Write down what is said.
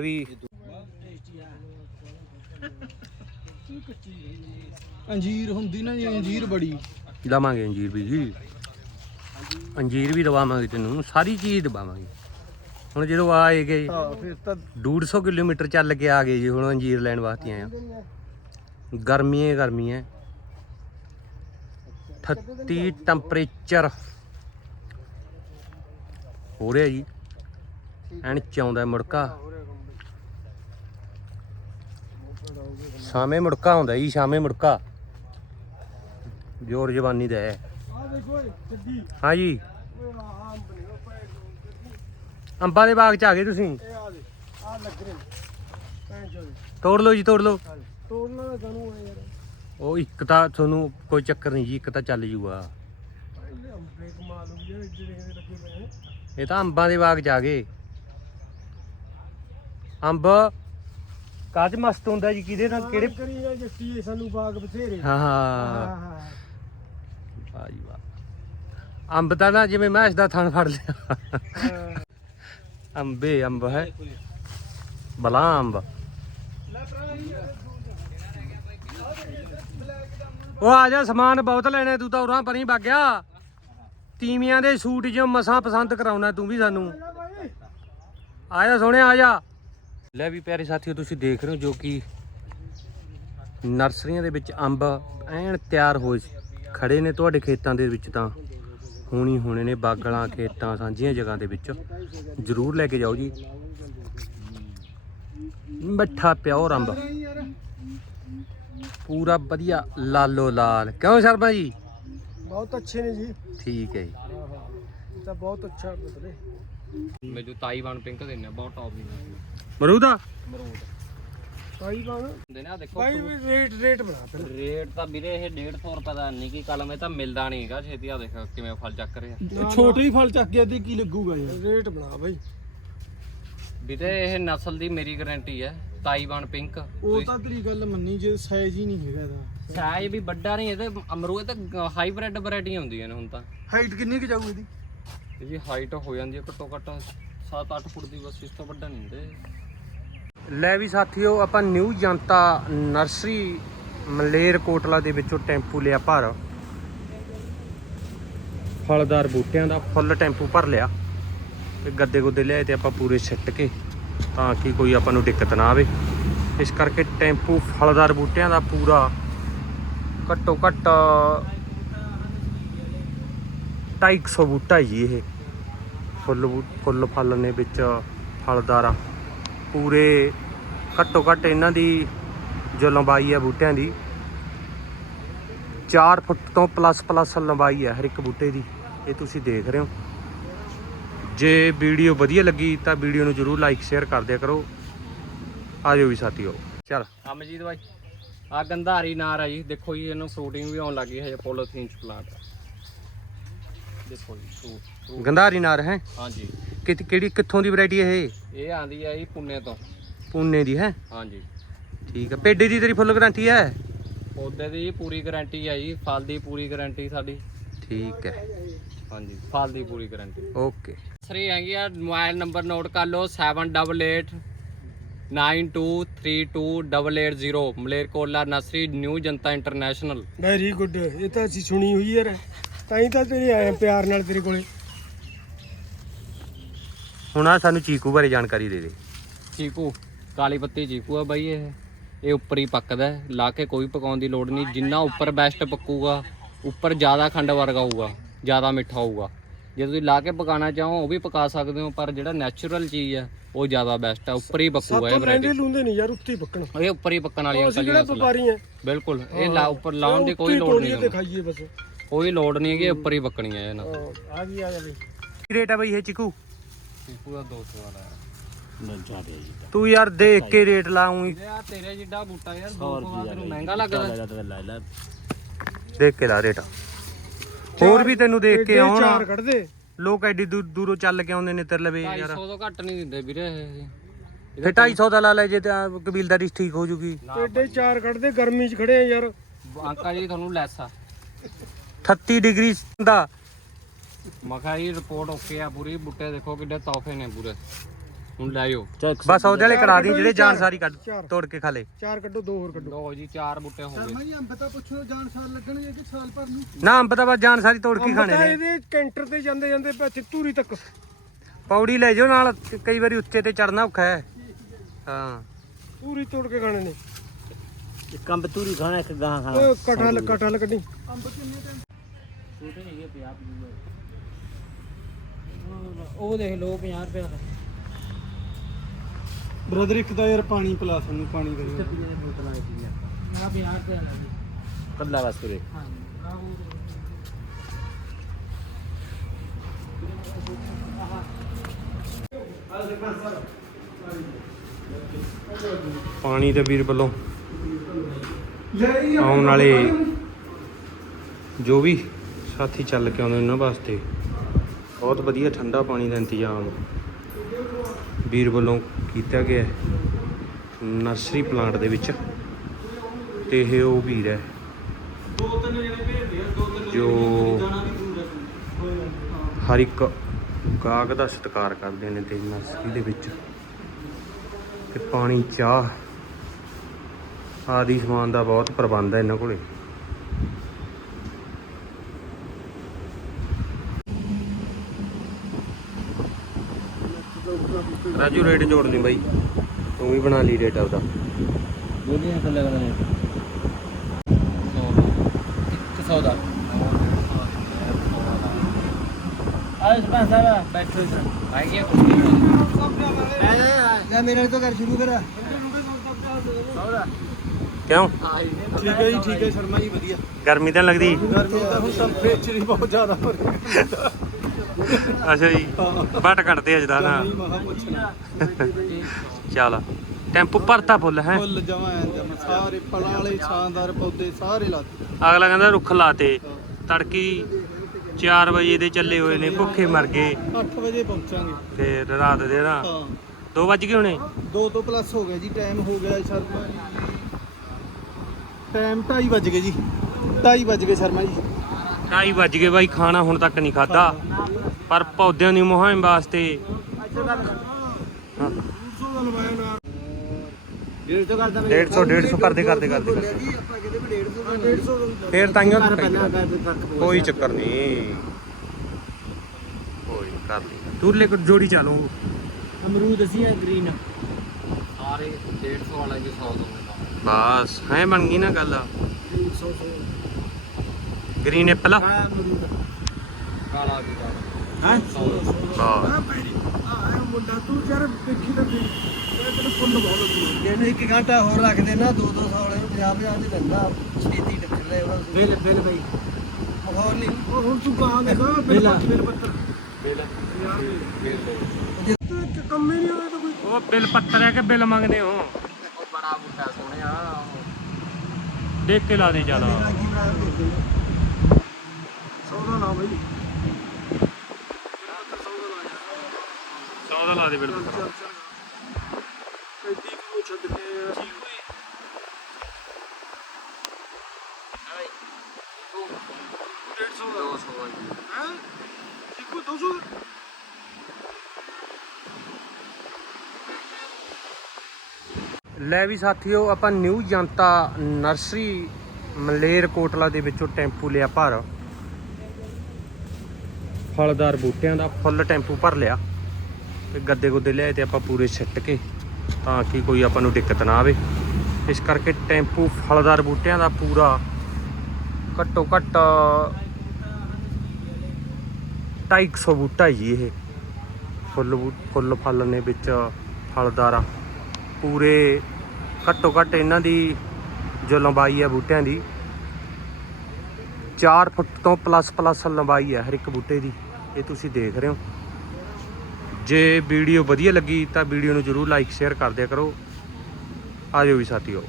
ਵੀ ਅੰਜੀਰ ਹੁੰਦੀ ਨਾ ਜੀ ਅੰਜੀਰ ਬੜੀ। ਦਵਾਂਗੇ ਅੰਜੀਰ ਵੀ ਜੀ। ਅੰਜੀਰ ਵੀ ਦਵਾਵਾਂਗੇ ਤੈਨੂੰ ਸਾਰੀ ਚੀਜ਼ ਦਵਾਵਾਂਗੇ। ਹੁਣ ਜਦੋਂ ਆਏਗੇ ਹਾਂ ਫਿਰ ਤਾਂ 150 ਕਿਲੋਮੀਟਰ ਚੱਲ ਕੇ ਆ ਗਏ ਜੀ ਹੁਣ ਅੰਜੀਰ ਲੈਣ ਵਾਸਤੇ ਆਏ ਆ। ਗਰਮੀਆਂ ਹੀ ਗਰਮੀਆਂ। 38 ਟੈਂਪਰੇਚਰ ਹੋ ਰਿਹਾ ਜੀ। ਐਨ ਚਾਉਂਦਾ ਮੁੜਕਾ। ਸ਼ਾਮੇ ਮੁੜਕਾ ਹੁੰਦਾ ਜੀ, ਸ਼ਾਮੇ ਮੁੜਕਾ। ਜੋਰ ਜਵਾਨੀ ਦਾ ਹੈ। ਹਾਂ ਜੀ। ਅੰਬਾਂ ਦੇ ਬਾਗ ਚ ਆ ਗਏ ਤੁਸੀਂ? ਤੋੜ ਲਓ ਜੀ, ਤੋੜ ਲਓ। ਤੋੜਨਾ ਤਾਂ ਕਾਨੂੰ ਆ ਯਾਰ ਉਹ ਇੱਕ ਤਾਂ ਤੁਹਾਨੂੰ ਕੋਈ ਚੱਕਰ ਨਹੀਂ ਜੀ, ਇੱਕ ਤਾਂ ਚੱਲ ਜੂਗਾ। ਇਹ ਤਾਂ ਅੰਬਾਂ ਦੇ ਬਾਗ ਚ ਆ ਗਏ। ਅੰਬ ਕਾਜ ਮਸਤ ਹੁੰਦਾ ਜੀ? ਕਿਹਦੇ ਨਾਲ ਕਿਹੜੇ ਕਰੀ ਨਾ ਜੱਟੀ ਸਾਨੂੰ ਬਾਗ ਬਥੇਰੇ। ਹਾਂ ਹਾਂ। ਹਾਂ ਵਾਹ ਜੀ ਵਾਹ। ਅੰਬ ਤਾਂ ਨਾ ਜਿਵੇਂ ਮੈਸ ਦਾ ਥਣ ਫੜ ਲਿਆ। ਅੰਬੇ ਅੰਬ ਹੈ। ਬਲਾ ਅੰਬ। ਉਹ ਆ ਜਾ ਸਮਾਨ ਬਹੁਤ ਲੈਣੇ ਤੂੰ ਤਾਂ ਉਰਾਂ ਪਰੀ ਵਗ ਗਿਆ। ਤੀਵੀਆਂ ਦੇ ਸੂਟ ਜੋ ਮਸਾਂ ਪਸੰਦ ਕਰਾਉਣਾ ਤੂੰ ਵੀ ਸਾਨੂੰ। ਆ ਜਾ ਸੋਹਣਿਆ ਆ ਜਾ। ਲੈ ਵੀ ਪਿਆਰੇ ਸਾਥੀਓ ਤੁਸੀਂ ਦੇਖ ਰਹੇ ਹੋ ਜੋ ਕਿ ਨਰਸਰੀਆਂ ਦੇ ਵਿੱਚ ਅੰਬ ਐਨ ਤਿਆਰ ਹੋਏ ਖੜੇ ਨੇ ਤੁਹਾਡੇ ਖੇਤਾਂ ਦੇ ਵਿੱਚ ਤਾਂ। ਹੋਣੀ ਹੋਣੇ ਨੇ ਬਾਗਲਾਂ ਖੇਤਾਂ ਸਾਂਝੀਆਂ ਜਗ੍ਹਾ ਦੇ ਵਿੱਚ। ਜ਼ਰੂਰ ਲੈ ਕੇ ਜਾਓ ਜੀ। ਮਿੱਠਾ ਪਿਓਰ ਅੰਬ। ਪੂਰਾ ਵਧੀਆ ਲਾਲੋ ਲਾਲ। ਕਿਉਂ ਸ਼ਰਮਾ ਜੀ? ਬਹੁਤ ਅੱਛੇ ਨੇ ਜੀ। ਠੀਕ ਹੈ ਜੀ। ਹਾਂ ਹਾਂ ਤਾਂ ਬਹੁਤ ਅੱਛਾ ਬਤਰੇ ਮੈਨੂੰ ਤਾਈਵਾਨ ਪਿੰਕ ਦੇਣੇ ਬਹੁਤ ਟੌਪ ਦੀ ਮਰੂਦਾ ਮਰੂਦ ਭਾਈ ਬਾਣ ਹੁੰਦੇ ਨੇ ਆ ਦੇਖੋ ਭਾਈ ਵੀ ਰੇਟ ਰੇਟ ਬਣਾ ਪਹਿਲਾਂ ਰੇਟ ਤਾਂ ਵੀਰੇ ਇਹ 150 ਰੁਪਏ ਦਾ ਨਹੀਂ ਕੀ ਕਲਮ ਇਹ ਤਾਂ ਮਿਲਦਾ ਨਹੀਂ ਹੈਗਾ ਛੇਤੀ ਆ ਦੇਖ ਕਿਵੇਂ ਫਲ ਚੱਕ ਰਿਹਾ। ਛੋਟੇ ਹੀ ਫਲ ਚੱਕ ਗਿਆ ਤੇ ਕੀ ਲੱਗੂਗਾ ਯਾਰ? ਰੇਟ ਬਣਾ ਭਾਈ ਵੀਰੇ ਇਹ ਨਸਲ ਦੀ ਮੇਰੀ ਗਾਰੰਟੀ ਹੈ ਤਾਈਵਾਨ ਪਿੰਕ ਉਹ ਤਾਂ ਤੇਰੀ ਗੱਲ ਮੰਨੀ ਜੇ ਸਾਈਜ਼ ਹੀ ਨਹੀਂ ਹੈਗਾ ਇਹਦਾ। ਸਾਈਜ਼ ਵੀ ਵੱਡਾ ਨਹੀਂ ਇਹਦੇ ਅਮਰੂਦ ਤਾਂ ਹਾਈਬ੍ਰਿਡ ਵੈਰਾਈਟੀਆਂ ਹੁੰਦੀਆਂ ਨੇ ਹੁਣ ਤਾਂ। ਹਾਈਟ ਕਿੰਨੀ ਕਿ ਜਾਊ ਇਹਦੀ? ਇਹਦੀ ਹਾਈਟ ਹੋ ਜਾਂਦੀ ਹੈ ਘੱਟੋ ਘੱਟ 7-8 ਫੁੱਟ ਦੀ ਬਸ ਇਸ ਤੋਂ ਵੱਡਾ ਨਹੀਂ ਹੁੰਦੇ। ਲੈ ਵੀ ਸਾਥੀਓ, ਆਪਾਂ ਨਿਊ ਜਨਤਾ ਨਰਸਰੀ ਮਲੇਰ ਕੋਟਲਾ ਦੇ ਵਿੱਚੋਂ ਟੈਂਪੂ ਲਿਆ ਭਰ। ਫਲਦਾਰ ਬੂਟਿਆਂ ਦਾ ਫੁੱਲ ਟੈਂਪੂ ਭਰ ਲਿਆ ਤੇ ਗੱਦੇ ਗੁੱਦੇ ਲਿਆਏ ਤੇ ਆਪਾਂ ਪੂਰੇ ਸਿੱਟ ਕੇ ਤਾਂ ਕਿ ਕੋਈ ਆਪਾਂ ਨੂੰ ਦਿੱਕਤ ਨਾ ਆਵੇ। ਇਸ ਕਰਕੇ ਟੈਂਪੂ ਫਲਦਾਰ ਬੂਟਿਆਂ ਦਾ ਪੂਰਾ ਘੱਟੋ ਘੱਟ 250 ਬੂਟਾ ਜੀ ਇਹ। ਫੁੱਲ ਬੂ- ਫੁੱਲ ਫਲ ਨੇ ਵਿੱਚ ਫਲਦਾਰਾ। ਪੂਰੇ ਘੱਟੋ ਘੱਟ ਇਹਨਾਂ ਦੀ ਜੋ ਲੰਬਾਈ ਹੈ ਬੂਟਿਆਂ ਦੀ 4 ਫੁੱਟ ਤੋਂ ਪਲੱਸ ਪਲੱਸ ਲੰਬਾਈ ਹੈ ਹਰ ਇੱਕ ਬੂਟੇ ਦੀ। ਇਹ ਤੁਸੀਂ ਦੇਖ ਰਹੇ ਹੋ। ਜੇ ਵੀਡੀਓ ਵਧੀਆ ਲੱਗੀ ਤਾਂ ਵੀਡੀਓ ਨੂੰ ਜਰੂਰ ਲਾਈਕ ਸ਼ੇਅਰ ਕਰ ਦਿਆ ਕਰੋ। ਆਜੋ ਵੀ ਸਾਥੀਓ। ਚਲ। ਅਮਜੀਤ ਬਾਈ ਆ ਗੰਧਾਰੀ ਨਾਰ ਆ ਜੀ। ਦੇਖੋ ਜੀ, ਇਹਨੂੰ ਫਰੂਟਿੰਗ ਵੀ ਆਉਣ ਲੱਗੀ ਹੈ ਪੋਲੋਥੀਨ ਚ ਪਲਾਂਟ ਦੇਖੋ ਜੀ ਫਰੂਟ ਫਰੂਟ ਗੰਧਾਰੀ ਨਾਰ ਹੈ? ਹਾਂਜੀ। ਕਿ ਕਿਹੜੀ ਕਿੱਥੋਂ ਦੀ ਵੈਰਾਈਟੀ ਹੈ ਇਹ? ਇਹ ਆਂਦੀ ਹੈ ਜੀ ਪੁੰਨੇ ਤੋਂ। ਪੂਨੇ ਦੀ ਹੈ? ਹਾਂਜੀ। ਠੀਕ ਹੈ ਪੇਡੇ ਦੀ ਤੇਰੀ ਫੁੱਲ ਗਾਰੰਟੀ ਹੈ? ਪੌਦੇ ਦੀ ਪੂਰੀ ਗਾਰੰਟੀ ਹੈ ਜੀ ਫਲ ਦੀ ਪੂਰੀ ਗਾਰੰਟੀ ਸਾਡੀ। ਠੀਕ ਹੈ। ਹਾਂਜੀ ਫਲ ਦੀ ਪੂਰੀ ਗਾਰੰਟੀ। ਓਕੇ। ਸਰੀ ਹੈਗੀ ਆ ਮੋਬਾਈਲ ਨੰਬਰ ਨੋਟ ਕਰ ਲਓ 7889 923280 Malerkotla nursery new Janta international. Very good. ਇਹ ਤਾਂ ਅਸੀਂ ਸੁਣੀ ਹੋਈ ਯਾਰ। ਤਾਂ ਹੀ ਤਾਂ ਤੇਰੇ ਆਏ ਪਿਆਰ ਨਾਲ ਤੇਰੇ ਕੋਲੇ। ਹੁਣ ਆ ਸਾਨੂੰ ਚੀਕੂ ਬਾਰੇ ਜਾਣਕਾਰੀ ਦੇ ਦੇ। ਚੀਕੂ ਕਾਲੀ ਪੱਤੀ ਚੀਕੂ ਆ ਬਾਈ ਇਹ। ਇਹ ਉੱਪਰ ਹੀ ਪੱਕਦਾ ਹੈ। ਲਾ ਕੇ ਕੋਈ ਪਕਾਉਣ ਦੀ ਲੋੜ ਨਹੀਂ। ਜਿੰਨਾ ਉੱਪਰ ਬੈਸਟ ਪੱਕੂਗਾ ਉੱਪਰ ਜ਼ਿਆਦਾ ਖੰਡ ਵਰਗਾ ਹੋਊਗਾ ਜ਼ਿਆਦਾ ਮਿੱਠਾ ਹੋਊਗਾ। ਜੇ ਤੁਸੀਂ ਲਾ ਕੇ ਪਕਾਉਣਾ ਚਾਹੋ ਉਹ ਵੀ ਪਕਾ ਸਕਦੇ ਹੋ ਪਰ ਜਿਹੜਾ ਨੈਚੁਰਲ ਚੀਜ਼ ਹੈ ਉਹ ਜ਼ਿਆਦਾ ਬੈਸਟ ਹੈ ਉੱਪਰ ਹੀ ਪੱਕੂਗਾ ਇਹ ਸਾਤੋਂ ਵੈਰਾਈਟੀ ਲੂੰਦੇ ਨਹੀਂ ਯਾਰ ਉੱਤੇ ਹੀ ਪੱਕਣ। ਇਹ ਉੱਪਰ ਹੀ ਪੱਕਣ ਵਾਲੀ ਉਹ ਅੰਕਲ ਜੀ ਕਿਹੜਾ ਨਸਲ ਹੈ। ਵਪਾਰੀ ਆ? ਬਿਲਕੁਲ। ਇਹ ਲਾ ਉੱਪਰ ਲਾਉਣ ਦੀ ਕੋਈ ਲੋੜ ਨਹੀਂ ਤੁਹਾਨੂੰ। ਖਾਈਏ ਬਸ। ਕੋਈ ਲੋੜ ਨਹੀਂ ਹੈਗੀ ਉੱਪਰ ਹੀ ਪੱਕਣੀ ਹੈ ਇਹ ਨਾ ਆ ਗਈ ਆ ਜਾ ਬਈ ਕੀ ਰੇਟ ਹੈ ਬਈ ਇਹ ਚੀਕੂ? ਚੀਕੂ ਦਾ 200 ਵਾਲਾ। ਹੈ ਤੂੰ ਯਾਰ ਦੇਖ ਕੇ ਰੇਟ ਲਾਉਂ ਇਹ ਆ ਤੇਰੇ ਜਿੱਡਾ ਬੂਟਾ ਯਾਰ 200 ਵਾਲਾ ਤੈਨੂੰ ਮਹਿੰਗਾ ਲੱਗਦਾ। ਦੇਖ ਕੇ ਲਾ ਰੇਟ। ਹੋਰ ਵੀ ਤੈਨੂੰ ਦੇਖ ਕੇ ਆਉਣ। ਚਾਰ ਕੱਢ ਦੇ ਲੋਕ ਐਡੀ ਦੂਰ ਦੂਰੋਂ ਚੱਲ ਕੇ ਆਉਂਦੇ ਨੇ ਤੇਰੇ ਲਵੇ ਯਾਰ। 250 ਤੋਂ ਘੱਟ ਨਹੀਂ ਦਿੰਦੇ ਵੀਰੇ ਇਹ। ਫਿਰ 250 ਦਾ ਲਾ ਲੈ ਜੇ ਤਾਂ ਕਬੀਲਦਾਰੀ ਠੀਕ ਹੋ ਜੂਗੀ। ਏਡੇ ਚਾਰ ਕੱਢ ਦੇ ਗਰਮੀ 'ਚ ਖੜੇ ਆ ਯਾਰ। ਅੰਕਲ ਜੀ ਤੁਹਾਨੂੰ ਲੈਸ ਆ। 38 ਡਿਗਰੀ ਦਾ। ਮੈਂ ਕਿਹਾ ਜੀ ਰਿਪੋਰਟ ਓਕੇ ਆ ਪੂਰੀ ਬੂਟੇ ਦੇਖੋ ਕਿੱਡੇ ਤੋਹਫੇ ਨੇ ਪੂਰੇ। ਹੁਣ ਲੈ ਜਾਓ ਬਸ ਉਹਦੇ ਵਾਲੇ ਕਰਾ ਦੀ ਜਿਹੜੇ ਜਾਨ। ਸਾਰੀ ਕੱਢ ਚਾਰ। ਤੋੜ ਕੇ ਖਾ ਲੇ। ਚਾਰ ਕੱਢੋ ਦੋ ਹੋਰ ਕੱਢੋ। ਲੋ ਜੀ ਚਾਰ ਬੂਟੇ ਹੋ ਗਏ। ਜੀ ਅੰਬ ਤਾਂ ਪੁੱਛੋ ਜਾਨ ਸਾਲ ਲੱਗਣਗੇ ਕਿ ਸਾਲ ਭਰ ਨੂੰ? ਨਾ ਅੰਬ ਤਾਂ ਬਸ ਜਾਨ ਸਾਰੀ ਤੋੜ ਕੇ ਅੰਬ ਖਾਣੇ ਤਾਂ ਨੇ। ਇਹਦੇ ਕੈਂਟਰ ਤੇ ਜਾਂਦੇ ਜਾਂਦੇ ਪਿੱਛੇ ਧੂਰੀ ਤੱਕ। ਪੌੜੀ ਲੈ ਜਾਓ ਨਾਲ ਕਈ ਵਾਰੀ ਉੱਚੇ ਤੇ ਚੜਨਾ ਔਖਾ ਹੈ। ਹਾਂ। ਧੂਰੀ ਤੋੜ ਕੇ ਖਾਣੇ ਨੇ। ਇੱਕ ਅੰਬ ਤੂਰੀ ਖਾਣਾ ਇੱਕ ਗਾਂ ਖਾਣਾ। ਉਹ ਕਟਹਲ ਕਟਹਲ ਕੱਢੀ। ਛੋਟੇ ਹੈਗੇ 50 ਉਹ ਦੇਖ ਲੋ 50 ਰੁਪਏ ਦਾ ਬ੍ਰਦਰ ਇੱਕ ਤਾਂ ਯਾਰ ਪਾਣੀ ਪਿਲਾ ਸਾਨੂੰ ਪਾਣੀ ਦੇ। ਪੀਣੇ ਦੀ ਬੋਤਲਾਂ ਆਈਆਂ ਨਾ 50 ਰੁਪਏ ਦਾ ਜੀ। ਕੱਲਾ ਬਸ ਤੁਰੇ ਹਾਂ ਪਾਣੀ ਤੇ ਵੀਰ ਵੱਲੋਂ ਆਉਣ ਵਾਲੇ ਜੋ ਵੀ ਸਾਥੀ ਚੱਲ ਕੇ ਆਉਂਦੇ ਉਹਨਾਂ ਵਾਸਤੇ ਬਹੁਤ ਵਧੀਆ ਠੰਡਾ ਪਾਣੀ ਦਾ ਇੰਤਜ਼ਾਮ। ਵੀਰ ਵੱਲੋਂ ਕੀਤਾ ਗਿਆ ਨਰਸਰੀ ਪਲਾਂਟ ਦੇ ਵਿੱਚ ਤੇ ਇਹ ਉਹ ਵੀਰ ਹੈ ਜੋ ਹਰ ਇੱਕ ਗਾਹਕ ਦਾ ਸਤਿਕਾਰ ਕਰਦੇ ਨੇ ਤੇ ਨਰਸਰੀ ਦੇ ਵਿੱਚ ਤੇ ਪਾਣੀ, ਚਾਹ ਆਦਿ ਸਮਾਨ ਦਾ ਬਹੁਤ ਪ੍ਰਬੰਧ ਹੈ ਇਹਨਾਂ ਕੋਲੇ। ਰਾਜੂ ਰੇਟ ਜੋੜ ਲਈ ਬਾਈ। ਤੂੰ ਵੀ ਬਣਾ ਲਈ ਰੇਟ ਆਪਦਾ। ਬੋਲੀਆਂ ਥੱਲੇ ਵਾਲੇ 100 ਦਾ। ਪਾਸਾ ਬੈਠੋ ਸਰ ਆਈ ਗਿਆ ਕੁਝ ਨਹੀਂ ਲੈ ਮੇਰੇ ਤੋਂ ਕਰ ਸ਼ੁਰੂ ਕਰ। ਕਿਉਂ? ਠੀਕ ਹੈ ਜੀ ਠੀਕ ਹੈ ਸ਼ਰਮਾ ਜੀ ਵਧੀਆ। ਗਰਮੀ ਤਾਂ ਲੱਗਦੀ। ਗਰਮੀ ਤਾਂ ਹੁਣ ਟੈਂਪਰੇਚਰ ਹੀ ਬਹੁਤ ਜ਼ਿਆਦਾ ਹੋ ਰਿਹਾ ਅੱਛਾ ਜੀ। ਵੱਟ ਕੱਟਦੇ ਅੱਜ ਦਾ ਨਾ। ਮਹਾ ਪੁੱਛਣਾ ਚੱਲ ਟੈਂਪੂ ਭਰਤਾ ਫੁੱਲ ਹੈ। ਫੁੱਲ ਜਮਾ ਜਮਾ ਸਾਰੇ ਫਲਾਂ ਵਾਲੇ ਸ਼ਾਨਦਾਰ ਪੌਦੇ ਸਾਰੇ ਲਾਤੇ ਅਗਲਾ ਕਹਿੰਦਾ ਰੁੱਖ ਲਾਤੇ ਤੜਕੀ 4 ਵਜੇ ਦੇ ਚੱਲੇ ਹੋਏ ਨੇ ਭੁੱਖੇ ਮਰ ਗਏ। 8 ਵਜੇ ਪਹੁੰਚਾਂਗੇ। ਤੇ ਰਾਤ ਦੇ ਨਾ। ਹਾਂ। 2 ਵੱਜ ਗਏ ਹੋਣੇ? 2 ਤੋਂ ਪਲੱਸ ਹੋ ਗਿਆ ਜੀ ਟਾਈਮ ਹੋ ਗਿਆ ਸ਼ਰਮਾ। ਟਾਈਮ 2:30 ਵੱਜ ਗਏ ਜੀ। 2:30 ਵੱਜ ਗਏ ਸ਼ਰਮਾ ਜੀ। 2:30 ਵੱਜ ਗਏ ਬਾਈ ਖਾਣਾ ਹੁਣ ਤੱਕ ਨਹੀਂ ਖਾਦਾ ਪਰ ਪੌਦਿਆਂ ਦੀ ਮੁਹਿੰਮ ਵਾਸਤੇ ਹਾਂ, 100 ਦਾ ਲਵਾਇਆ ਨਾ 150 ਕਰਦਾ 150 150 ਕਰਦੇ ਕਰਦੇ ਕਰਦੇ। ਕਰਦੇ। ਜੀ ਆਪਾਂ ਕਿਤੇ ਵੀ 150 150 ਦਾ ਫੇਰ ਤਾਈਓ ਫ਼ਰਕ ਕੋਈ ਚੱਕਰ ਨਹੀਂ। ਕੋਈ ਨੀ, ਕਰ ਲਈ। ਤੂੰ ਲੈ ਕੇ ਜੋੜੀ ਚਾਲੋ ਅਮਰੂਦ ਅਸੀਂ ਗ੍ਰੀਨ ਸਾਰੇ 150 ਵਾਲਾ ਜੀ 100 ਦਊਂਗਾ ਬਸ ਹੈ ਬਣ ਗਈ ਨਾ ਗੱਲ। ਗ੍ਰੀਨ ਐਪਲ ਆ ਕਾਲਾ ਵੀ ਕਾਲਾ ਹਾਂ? ਵਾਹ ਮੁੰਡਾ ਤੂੰ ਯਾਰ ਦੇਖੀ ਤਾਂ ਦੇ ਮੈਂ ਤੈਨੂੰ ਫੁੱਲ ਬਹੁਤ ਲੱਗੀ ਇਹਨੂੰ ਇੱਕ ਘੰਟਾ ਹੋਰ ਰੱਖ ਦੇਣਾ 2 200 ਵਾਲੇ ਨੂੰ 50 50 ਦੇ ਦਿੰਦਾ। ਛੇਤੀ ਟੱਕਰ ਲੈ ਉਹਨਾਂ ਬਿੱਲ ਬਿੱਲ ਬਈ। ਮਖੌਲ ਨਹੀਂ। ਉਹ ਹੁਣ ਤੂੰ ਕਹਾਂ ਦੇਖੋ ਬਿਲ। ਪੱਤਰ ਬਿਲ ਪੱਤਰ ਬਿੱਲ। ਤੂੰ ਇੱਕ ਕੰਮ ਹੀ ਨਹੀਂ ਹੋਇਆ ਤਾਂ ਕੋਈ ਉਹ ਬਿੱਲ ਪੱਤਰ ਹੈ ਕਿ ਬਿੱਲ ਮੰਗਦੇ ਹੋ? ਉਹ ਬੜਾ ਬੂਟਾ ਸੋਹਣਿਆ। ਦੇਖ ਕੇ ਲਾ ਦੇ ਚੱਲ ਸੌਦਾ ਨਾ ਬਈ 100 ਦਾ ਲਾ ਦੇ ਬਿੱਲ ਪੱਤਰ ਚੱਲ ਚੱਲ ਪੈਂਤੀ ਕਿਲੋ ਛੱਡ ਕੇ ਠੀਕ ਹੋਈ ਡੇਢ ਸੌ ਦਾ। 200 ਜੀ। ਹੈ? ਇੱਕੋ 200 ਦਾ? ਲੈ ਵੀ ਸਾਥੀਓ ਆਪਾਂ ਨਿਊ ਜਨਤਾ ਨਰਸਰੀ ਮਲੇਰ ਕੋਟਲਾ ਦੇ ਵਿੱਚੋਂ ਟੈਂਪੂ ਲਿਆ ਭਰ। ਫਲਦਾਰ ਬੂਟਿਆਂ ਦਾ ਫੁੱਲ ਟੈਂਪੂ ਭਰ ਲਿਆ। ਤੇ ਗੱਦੇ ਗੁੱਦੇ ਲਿਆਏ ਤੇ ਆਪਾਂ ਪੂਰੇ ਸਿੱਟ ਕੇ ਤਾਂ ਕਿ ਕੋਈ ਆਪਾਂ ਨੂੰ ਦਿੱਕਤ ਨਾ ਆਵੇ। ਇਸ ਕਰਕੇ ਟੈਂਪੂ ਫਲਦਾਰ ਬੂਟਿਆਂ ਦਾ ਪੂਰਾ ਘੱਟੋ ਘੱਟ 250 ਬੂਟਾ ਜੀ ਇਹ। ਫੁੱਲ ਬੂ- ਫੁੱਲ ਫਲ ਨੇ ਵਿੱਚ ਫਲਦਾਰਾ। ਪੂਰੇ ਘੱਟੋ ਘੱਟ ਇਹਨਾਂ ਦੀ ਜੋ ਲੰਬਾਈ ਹੈ ਬੂਟਿਆਂ ਦੀ 4 ਫੁੱਟ ਤੋਂ ਪਲੱਸ ਪਲੱਸ ਲੰਬਾਈ ਹੈ ਹਰ ਇੱਕ ਬੂਟੇ ਦੀ। ਇਹ ਤੁਸੀਂ ਦੇਖ ਰਹੇ ਹੋ। ਜੇ ਵੀਡੀਓ ਵਧੀਆ ਲੱਗੀ ਤਾਂ ਵੀਡੀਓ ਨੂੰ ਜਰੂਰ ਲਾਈਕ ਸ਼ੇਅਰ ਕਰ ਦਿਆ ਕਰੋ। ਆਜੋ ਵੀ ਸਾਥੀਓ।